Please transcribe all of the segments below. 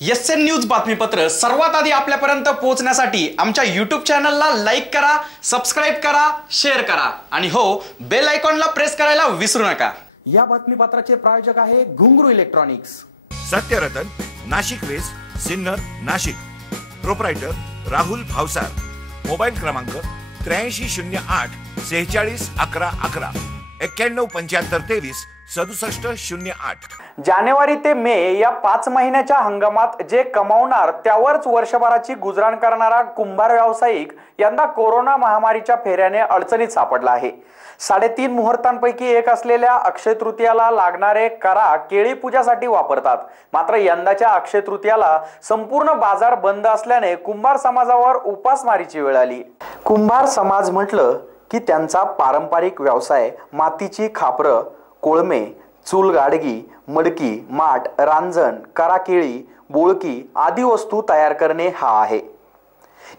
SN news बातमीपत्र सर्वात आधी आपल्यापर्यंत पोहोचण्यासाठी आमच्या YouTube चॅनलला लाईक करा, सबस्क्राइब करा, शेअर करा आणि हो बेल आयकॉनला प्रेस करायला विसरू नका। या बातमीपत्राचे प्रायोजक आहे Ghungroo electronics. Satyaratan, Nashik west, Sinnar, Nashik. Proprietor Rahul Bhavsar. Mobile क्रमांक 8308 46 11 11 91 75 23 67 08। जानेवारी ते मे या 5 महिन्याच्या हंगामात जे कमावणार त्यावरच वर्षभराची गुजराण करणारा कुंभार व्यावसायिक यंदा कोरोना महामारीच्या फेऱ्याने अडचणीत सापडला आहे। 3.5 मुहूर्तांपैकी एक असलेल्या अक्षय तृतीयाला लागणारे करा केळी पूजासाठी वापरतात। मात्र यंदाच्या अक्षय तृतीयाला संपूर्ण बाजार बंद असल्याने कुंभार समाजावर उपासमारीची वेळ आली। कुंभार समाज म्हटलं की त्यांचा पारंपरिक व्यवसाय मातीची खापरं, कोळमे, चूल गाडगी, मडकी, माठ, रांजण, कराकेळी, बोळकी आदी वस्तू तयार करणे हा आहे।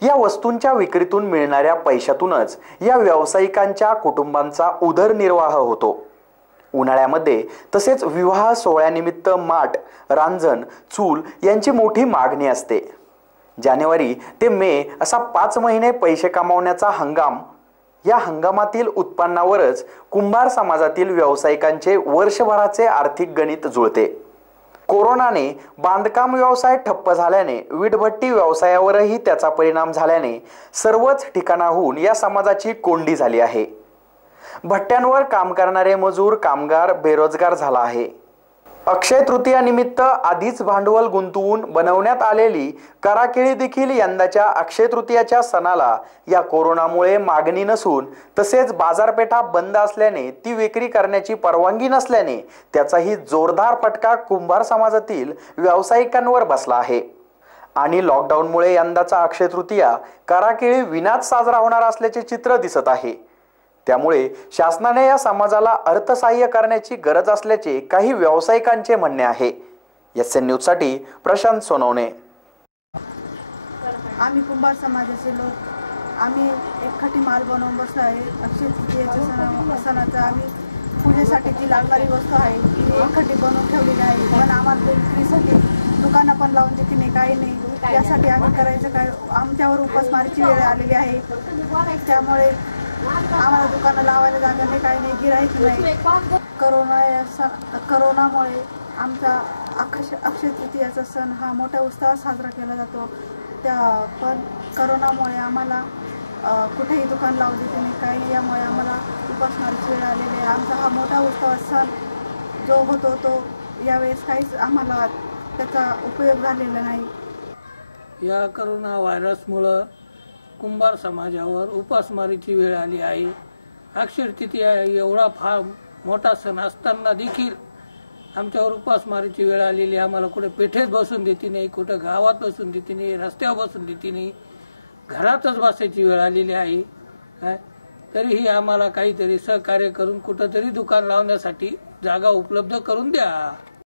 या वस्तूंच्या विक्रीतून मिळणाऱ्या पैशातूनच या व्यावसायिकांच्या कुटुंबांचा उदरनिर्वाह होतो। उन्हाळ्यामध्ये तसेच विवाह सोहळ्यानिमित्त माठ, रांजण, चूल यांची मोठी मागणी असते। जानेवारी ते मे असा 5 महिने पैसे कमावण्याचा हंगाम। या हंगामातील उत्पन्नावरच कुंभार समाजातील व्यावसायिकांचे वर्षभराचे आर्थिक गणित जुळते। कोरोनाने बांधकाम व्यवसाय ठप्प झाल्याने वीटभट्टी व्यवसायावरही त्याचा परिणाम झाल्याने सर्वच ठिकाणाहून या समाजाची कोंडी झाली आहे। भट्ट्यांवर काम करणारे मजूर, कामगार बेरोजगार झाला आहे। अक्षय तृतीयानिमित्त आधीच भांडवल गुंतवून बनवण्यात आलेली कराकेळी देखील यंदाच्या अक्षय तृतीयाच्या सणाला या कोरोनामुळे मागणी नसून तसेच बाजारपेठा बंद असल्याने ती विक्री करण्याची परवानगी नसल्याने त्याचाही जोरदार फटका कुंभार समाजातील व्यावसायिकांवर बसला आहे। आणि लॉकडाऊनमुळे यंदाचा अक्षय तृतीया कराकेळी विनाच साजरा होणार असल्याचे चित्र दिसत आहे। त्यामुळे शासनाने या समाजाला अर्थसहाय्य करण्याची गरज असल्याचे काही व्यावसायिकांचे म्हणणे आहे। एसएन न्यूज साठी प्रशांत सोनवणे। आम्ही कुंभार समाजाचे लोक आम्ही एकखटी माल बनवून बसलो आहे। अक्षय तृतीयेच्या सणाचा आम्ही पूजेसाठी जी लागणारी वस्तू आहे ती एकखटी बनवून ठेवलेली आहे। पण आम्हाला विक्रीसाठी दुकानं पण लावून देते नाही, काही नाही। यासाठी आम्ही करायचं काय, आमच्यावर उपासमारीची वेळ आलेली आहे। त्यामुळे आम्हाला दुकानं लावायला जागा नाही, काही नाही, गिराईक नाही। करोनामुळे आमचा अक्षय तृतीयाचा सण हा मोठ्या उत्साहात साजरा केला जातो। पण करोनामुळे आम्हाला कुठेही दुकान लावू देते नाही, काही नाही। यामुळे आम्हाला उपासमारीची वेळ आलेली आहे। आमचा हा मोठा उत्सवाचा सण जो होतो तो यावेळेस काहीच आम्हाला त्याचा उपयोग झालेला नाही। या करोना व्हायरसमुळं कुंभार समाजावर उपासमारीची वेळ आली आहे। अक्षय तृतीया एवढा फार मोठा सण असताना देखील आमच्यावर उपासमारीची वेळ आलेली। आम्हाला कुठे पेठेत बसून देते नाही, कुठे गावात बसून देते नाही, रस्त्यावर बसून देते नाही, घरातच बसायची वेळ आलेली आहे। तरीही आम्हाला काहीतरी सहकार्य करून कुठेतरी दुकान लावण्यासाठी जागा उपलब्ध करून द्या।